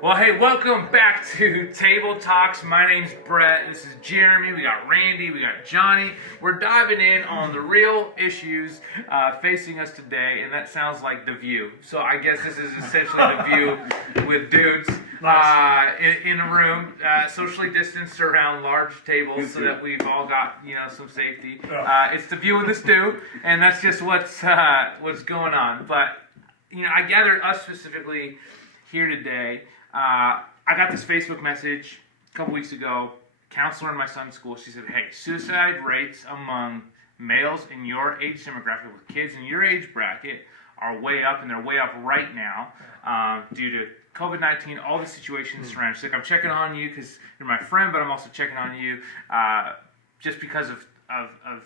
Well, hey, welcome back to Table Talks. My name's Brett. This is Jeremy. We got Randy. We got Johnny. We're diving in on the real issues facing us today, and that sounds like The View. So I guess this is essentially The View with dudes in a room, socially distanced around large tables, so that we've all got some safety. It's The View with the stew, and that's just what's going on. But I gathered us specifically here today. I got this Facebook message a couple weeks ago. Counselor in my son's school, she said, "Hey, suicide rates among males in your age demographic with kids in your age bracket are way up, and they're way up right now due to COVID-19, all the situations surrounding." She's like, "I'm checking on you because you're my friend, but I'm also checking on you just because of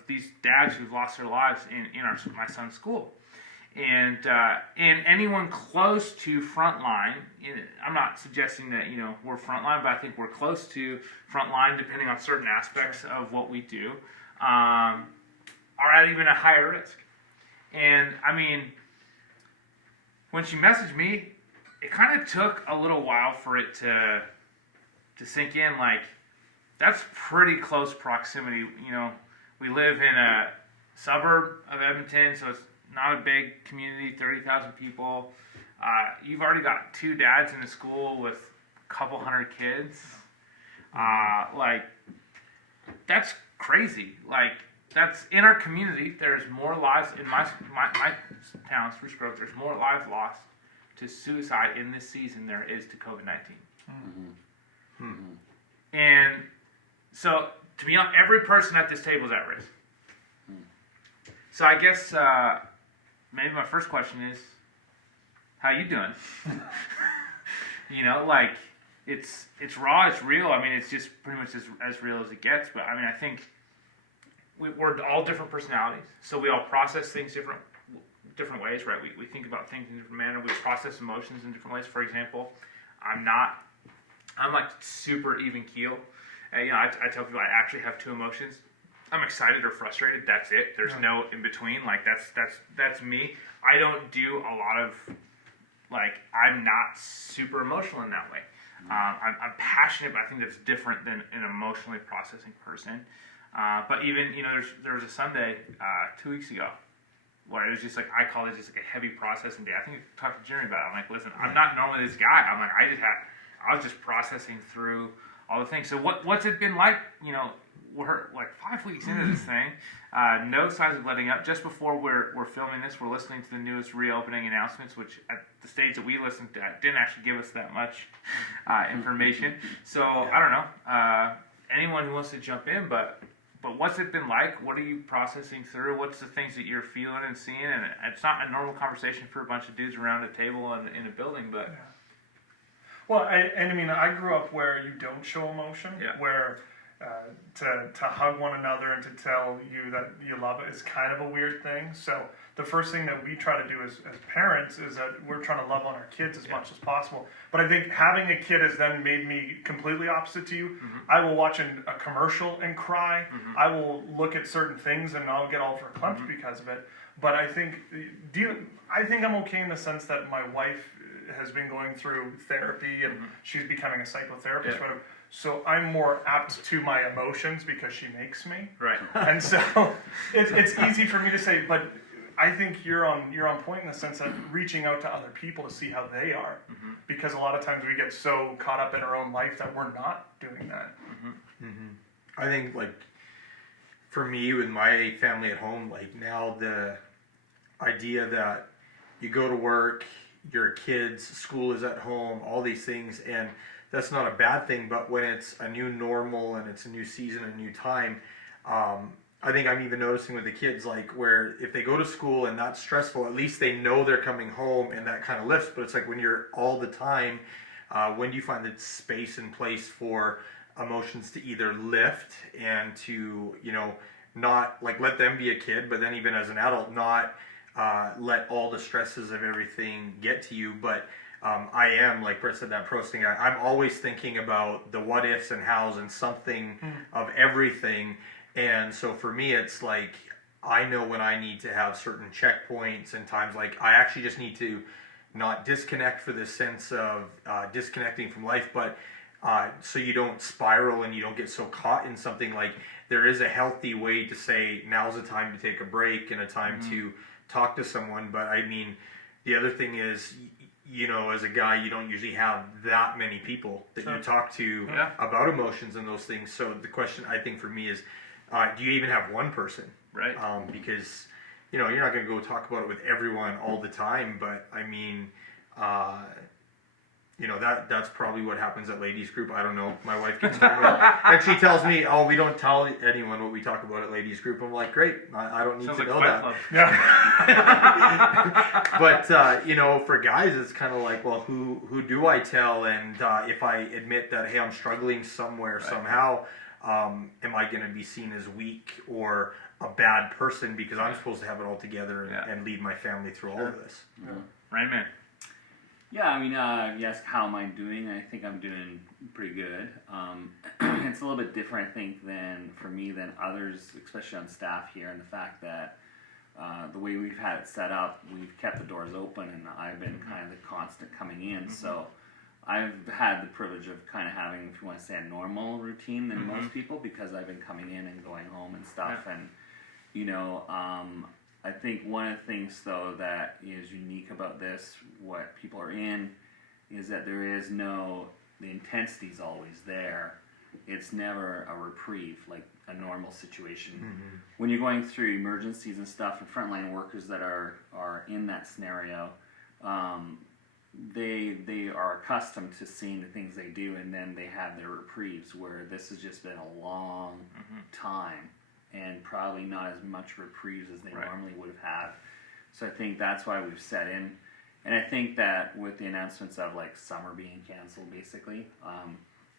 these dads who've lost their lives in my son's school." And anyone close to frontline, I'm not suggesting that we're frontline, but I think we're close to frontline depending on certain aspects of what we do, are at even a higher risk. And I mean, when she messaged me, it kind of took a little while for it to sink in. Like, that's pretty close proximity. We live in a suburb of Edmonton, so it's not a big community, 30,000 people. You've already got two dads in a school with a couple hundred kids. That's crazy. That's in our community. There's more lives in my town, Spruce Grove. There's more lives lost to suicide in this season there is to COVID-19. Mm-hmm. Mm-hmm. And so, to be honest, every person at this table is at risk. So I guess maybe my first question is, how you doing? It's raw, it's real. I mean, it's just pretty much as real as it gets. But I mean, I think we're all different personalities, so we all process things different ways, right? We think about things in a different manner. We process emotions in different ways. For example, I'm like super even keel. I tell people I actually have two emotions. I'm excited or frustrated. That's it. There's no in between. That's me. I don't do a lot of I'm not super emotional in that way. I'm passionate, but I think that's different than an emotionally processing person. But even there was a Sunday 2 weeks ago where it was just I call it just a heavy processing day. I think I talked to Jeremy about it. I'm like, listen, I'm not normally this guy. I'm like, I was just processing through all the things. So what's it been like? We're 5 weeks into this thing. No signs of letting up. Just before we're filming this, we're listening to the newest reopening announcements, which at the stage that we listened to didn't actually give us that much information. So I don't know. Anyone who wants to jump in, but what's it been like? What are you processing through? What's the things that you're feeling and seeing? And it's not a normal conversation for a bunch of dudes around a table in a building, but. Yeah. Well, I grew up where you don't show emotion, where to hug one another and to tell you that you love it is kind of a weird thing. So the first thing that we try to do as parents is that we're trying to love on our kids as much as possible. But I think having a kid has then made me completely opposite to you. Mm-hmm. I will watch a commercial and cry. Mm-hmm. I will look at certain things and I'll get all verklempt because of it. But I think I'm okay in the sense that my wife has been going through therapy and she's becoming a psychotherapist, whatever. So I'm more apt to my emotions because she makes me. Right. And so it's easy for me to say, but I think you're on point in the sense that reaching out to other people to see how they are, because a lot of times we get so caught up in our own life that we're not doing that. Mm-hmm. Mm-hmm. I think for me with my family at home, now the idea that you go to work, your kids' school is at home, all these things, and that's not a bad thing, but when it's a new normal and it's a new season, a new time, I think I'm even noticing with the kids, where if they go to school and not stressful, at least they know they're coming home and that kind of lifts. But it's when you're all the time, when do you find the space and place for emotions to either lift and to, not let them be a kid, but then even as an adult, not let all the stresses of everything get to you, but I am, like Brett said, that pro thing. I'm always thinking about the what ifs and hows and something of everything. And so for me, it's I know when I need to have certain checkpoints and times. I actually just need to not disconnect for the sense of disconnecting from life, but so you don't spiral and you don't get so caught in something. Like, there is a healthy way to say now's a time to take a break and a time to talk to someone. But I mean, the other thing is, you know, as a guy, you don't usually have that many people that you talk to about emotions and those things. So the question, I think, for me is, do you even have one person? Right. Because, you know, you're not going to go talk about it with everyone all the time. But I mean, you know, that's probably what happens at ladies group. I don't know. My wife gets told me, and she tells me, "Oh, we don't tell anyone what we talk about at ladies group." I'm like, "Great, I don't need Sounds to like know Fight that." Club. But you know, for guys, it's kind of like, well, who do I tell? And if I admit that, hey, I'm struggling somewhere somehow, am I going to be seen as weak or a bad person because I'm supposed to have it all together and lead my family through all of this? Rain Man. Yeah, I mean, yes, how am I doing? I think I'm doing pretty good. It's a little bit different, I think, for me than others, especially on staff here, and the fact that the way we've had it set up, we've kept the doors open, and I've been kind of the constant coming in. So I've had the privilege of kind of having, if you want to say, a normal routine than most people, because I've been coming in and going home and stuff. And, you know, I think one of the things, though, that is unique about this, what people are in, is that there is the intensity's always there. It's never a reprieve like a normal situation. When you're going through emergencies and stuff, and frontline workers that are in that scenario, they are accustomed to seeing the things they do, and then they have their reprieves, where this has just been a long time. And probably not as much reprieves as they normally would have had. So I think that's why we've set in. And I think that with the announcements of like summer being canceled, basically,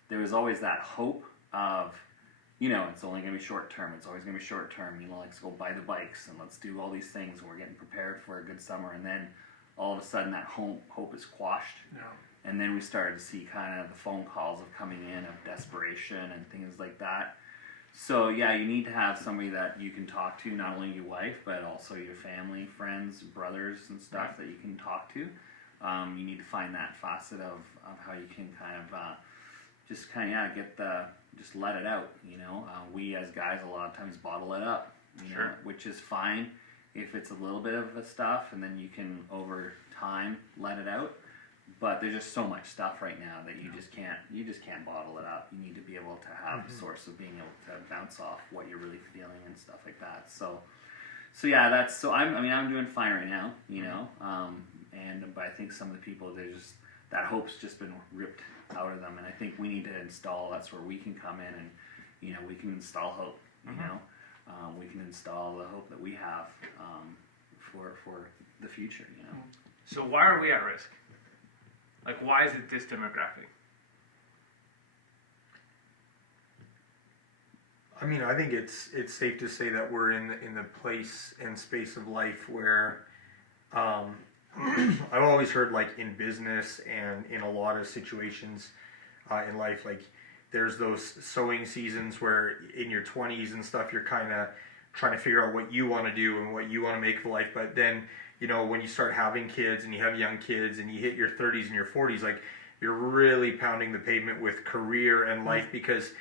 there was always that hope of, you know, it's only going to be short term. It's always going to be short term. You know, let's go buy the bikes and let's do all these things. And we're getting prepared for a good summer. And then all of a sudden that hope is quashed. And then we started to see kind of the phone calls of coming in of desperation and things like that. So yeah, you need to have somebody that you can talk to, not only your wife, but also your family, friends, brothers and stuff that you can talk to. You need to find that facet of how you can kind of just let it out, you know. We as guys a lot of times bottle it up, you know, which is fine if it's a little bit of the stuff, and then you can over time let it out. But there's just so much stuff right now that you just can't bottle it up. You need to be able to have a source of being able to bounce off what you're really feeling and stuff like that. So yeah, I'm doing fine right now, you know. But I think some of the people, that hope's just been ripped out of them, and I think we need to install. That's where we can come in and, you know, we can install hope. You know, we can install the hope that we have for the future. You know. So why are we at risk? Like, why is it this demographic? I mean, I think it's safe to say that we're in the place and space of life where I've always heard, like, in business and in a lot of situations in life, like, there's those sowing seasons where in your 20s and stuff, you're kind of trying to figure out what you want to do and what you want to make of life. But then, you know, when you start having kids and you have young kids and you hit your 30s and your 40s, like, you're really pounding the pavement with career and life, because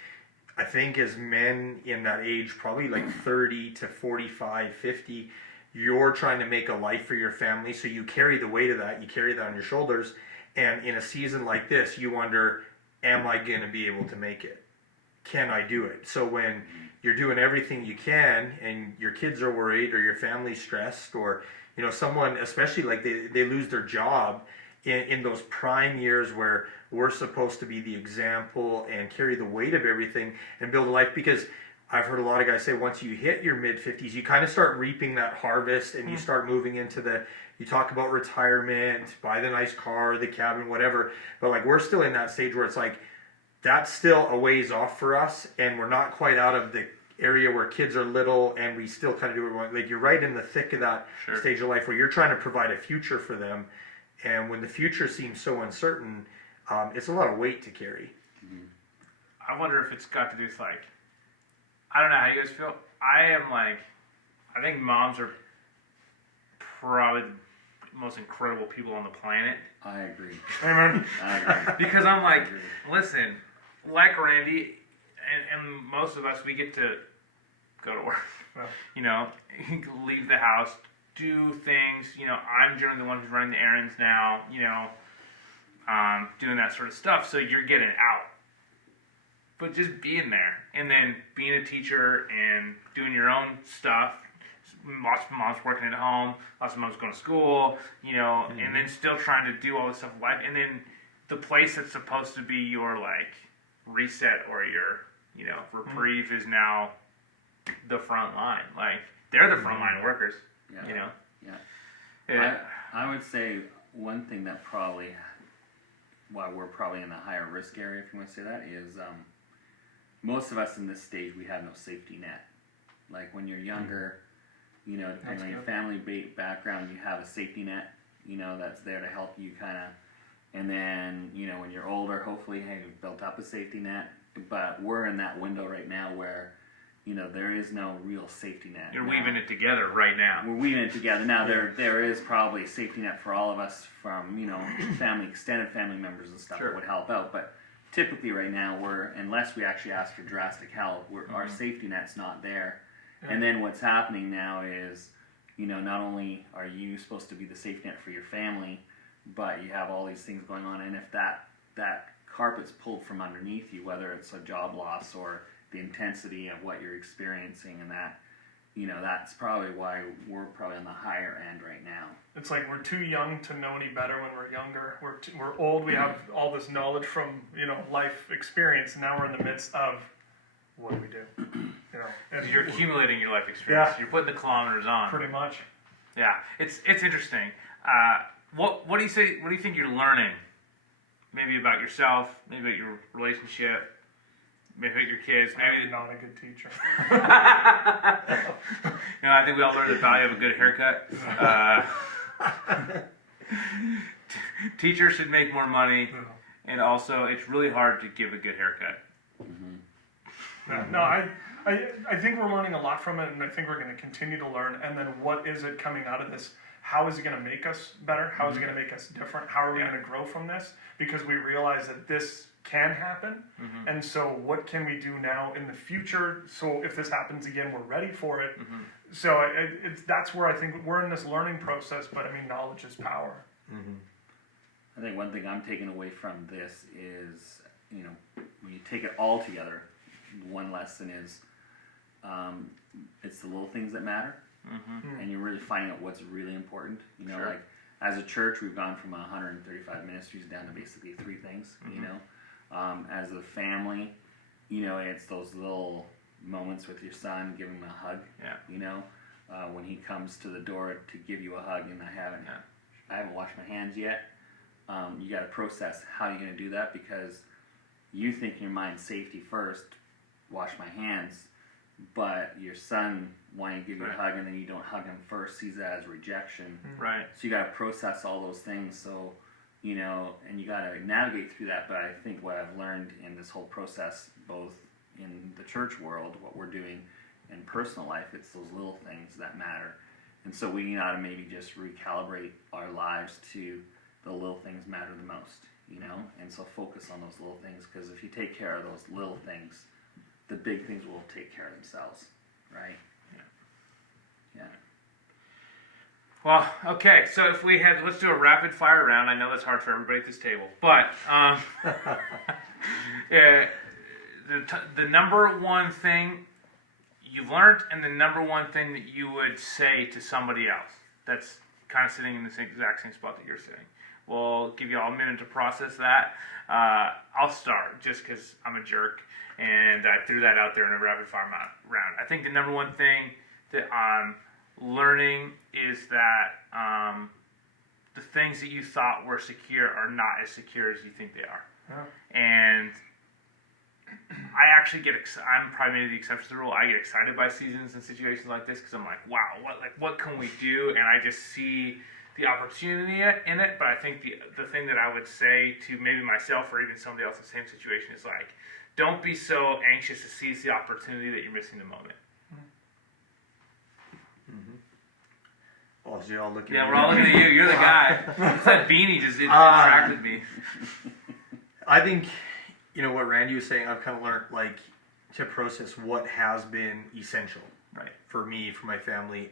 I think as men in that age, probably like 30 to 45, 50, you're trying to make a life for your family. So you carry the weight of that. You carry that on your shoulders. And in a season like this, you wonder, am I going to be able to make it? Can I do it? So when you're doing everything you can and your kids are worried or your family's stressed, or, you know, someone, especially like they lose their job in those prime years where we're supposed to be the example and carry the weight of everything and build a life. Because I've heard a lot of guys say once you hit your mid-50s, you kind of start reaping that harvest and you start moving into you talk about retirement, buy the nice car, the cabin, whatever. But like, we're still in that stage where it's like, that's still a ways off for us, and we're not quite out of the area where kids are little and we still kind of do what we want. Like, you're right in the thick of that stage of life where you're trying to provide a future for them. And when the future seems so uncertain, it's a lot of weight to carry. I wonder if it's got to do with, like, I don't know how you guys feel. I think moms are probably most incredible people on the planet. I agree. Amen. I agree. Because I'm like, agree. listen, like Randy, and most of us, we get to go to work. Yeah. You know, leave the house, do things. You know, I'm generally the one who's running the errands now. You know, doing that sort of stuff. So you're getting out. But just being there, and then being a teacher and doing your own stuff. Lots of moms working at home, lots of moms going to school, you know, and then still trying to do all this stuff in life. And then the place that's supposed to be your, like, reset or your, you know, reprieve is now the front line. Like, they're the front line workers, Yeah. you know? Yeah. I would say one thing that probably, why we're probably in the higher risk area, if you want to say that, is most of us in this stage, we have no safety net. Like, when you're younger, you know, depending on your family background, you have a safety net, you know, that's there to help you kind of, and then, you know, when you're older, hopefully, hey, you've built up a safety net, but we're in that window right now where, you know, there is no real safety net. You're weaving it together right now. We're weaving it together. Now, there is probably a safety net for all of us from, you know, extended family members and stuff that would help out, but typically right now, unless we actually ask for drastic help, our safety net's not there. And then what's happening now is, you know, not only are you supposed to be the safety net for your family, but you have all these things going on. And if that carpet's pulled from underneath you, whether it's a job loss or the intensity of what you're experiencing, and that, you know, that's probably why we're probably on the higher end right now. It's like we're too young to know any better when we're younger. We're old. We have all this knowledge from, you know, life experience, and now we're in the midst of what do we do? You know, and You're accumulating your life experience. Yeah. You're putting the kilometers on. pretty much. Yeah, it's interesting. What do you say? What do you think you're learning? Maybe about yourself, maybe about your relationship, maybe about your kids. Maybe I'm not a good teacher. You know, I think we all learned the value of a good haircut. Teachers should make more money, and also it's really hard to give a good haircut. No, I think we're learning a lot from it, and I think we're going to continue to learn. And then what is it coming out of this? How is it going to make us better? How is it going to make us different? How are we going to grow from this? Because we realize that this can happen. And so what can we do now in the future? So if this happens again, we're ready for it. So that's where I think we're in this learning process, but I mean, knowledge is power. I think one thing I'm taking away from this is, you know, when you take it all together, one lesson is it's the little things that matter, and you're really finding out what's really important. You know, like as a church, we've gone from 135 ministries down to basically 3 things. You know, as a family, you know, it's those little moments with your son, give him a hug. You know, when he comes to the door to give you a hug, and I haven't washed my hands yet. You got to process how you're going to do that, because you think in your mind safety first, wash my hands, but your son wanting to give you a hug and then you don't hug him first, sees that as rejection. Right. So you got to process all those things. So, you know, and you got to navigate through that. But I think what I've learned in this whole process, both in the church world, what we're doing in personal life, it's those little things that matter. And so we got to maybe just recalibrate our lives to the little things matter the most, you know? And so focus on those little things, because if you take care of those little things, the big things will take care of themselves, right? Yeah. Well, okay, so if we had, let's do a rapid fire round. I know that's hard for everybody at this table, but the number one thing you've learned, and the number one thing that you would say to somebody else that's kind of sitting in the exact same spot that you're sitting. We'll give you all a minute to process that. I'll start just because I'm a jerk, and I threw that out there in a rapid fire round. I think the number one thing that I'm learning is that the things that you thought were secure are not as secure as you think they are. And I actually I'm probably maybe the exception to the rule. I get excited by seasons and situations like this because I'm like, wow, what can we do? And I just see the opportunity in it. But I think the thing that I would say to maybe myself or even somebody else in the same situation is like, don't be so anxious to seize the opportunity that you're missing the moment. Oh, so you're all looking Yeah, at we're me. all looking at you. You're the guy. It's that beanie just it attracted me. I think, what Randy was saying, I've kind of learned, like, to process what has been essential. Right. For me, for my family.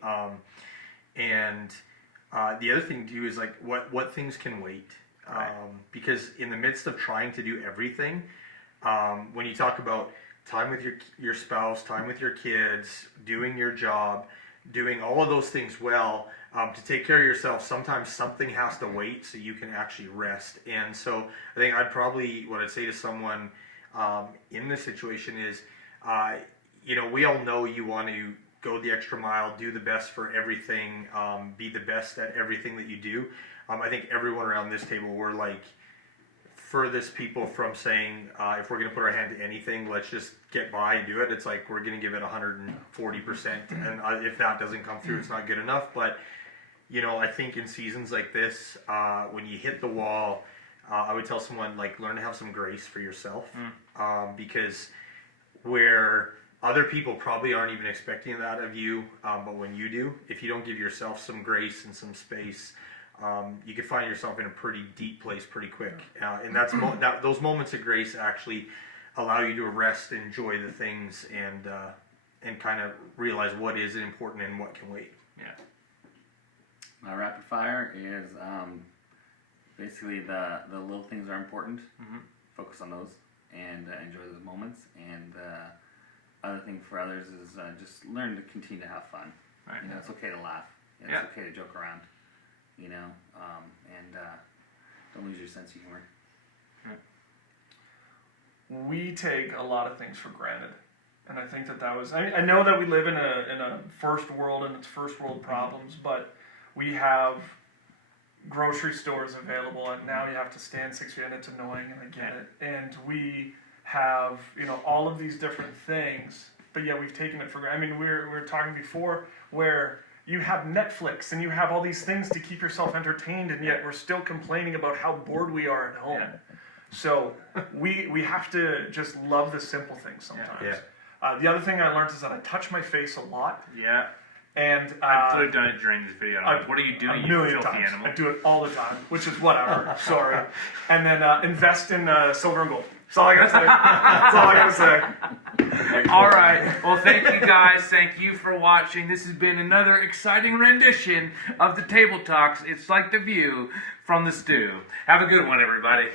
And the other thing, too, is, like, what things can wait. Right. Because in the midst of trying to do everything, when you talk about time with your spouse, time with your kids, doing your job, doing all of those things well, to take care of yourself, sometimes something has to wait so you can actually rest. And so I think what I'd say to someone in this situation is, we all know you want to go the extra mile, do the best for everything, be the best at everything that you do. I think everyone around this table, we're like furthest people from saying, if we're going to put our hand to anything, let's just get by and do it. It's like we're going to give it 140%. And if that doesn't come through, it's not good enough. But, I think in seasons like this, when you hit the wall, I would tell someone, like, learn to have some grace for yourself. Because where other people probably aren't even expecting that of you, but when you do, if you don't give yourself some grace and some space, you can find yourself in a pretty deep place pretty quick. And those moments of grace actually allow you to rest, enjoy the things, and kind of realize what is important and what can wait. Yeah. My rapid fire is basically the little things are important. Focus on those and enjoy those moments. And other thing for others is just learn to continue to have fun. Right. It's okay to laugh. It's okay to joke around. And don't lose your sense of humor. We take a lot of things for granted, and I think that was. I know that we live in a first world and it's first world problems, but we have grocery stores available, and now you have to stand 6 feet, and it's annoying, and I get it. And we have all of these different things, but yeah, we've taken it for granted. I mean, we were talking before where you have Netflix and you have all these things to keep yourself entertained, and yet we're still complaining about how bored we are at home. Yeah. So we have to just love the simple things sometimes. Yeah. The other thing I learned is that I touch my face a lot. Yeah. And I could have done it during this video. I'm like, what are you doing, a you million filthy times. animal? I do it all the time, which is whatever. Sorry. And then invest in silver and gold. That's all I gotta say. That's all I gotta say. All right. Well, thank you guys. Thank you for watching. This has been another exciting rendition of the Table Talks. It's like the view from the stew. Have a good one, everybody.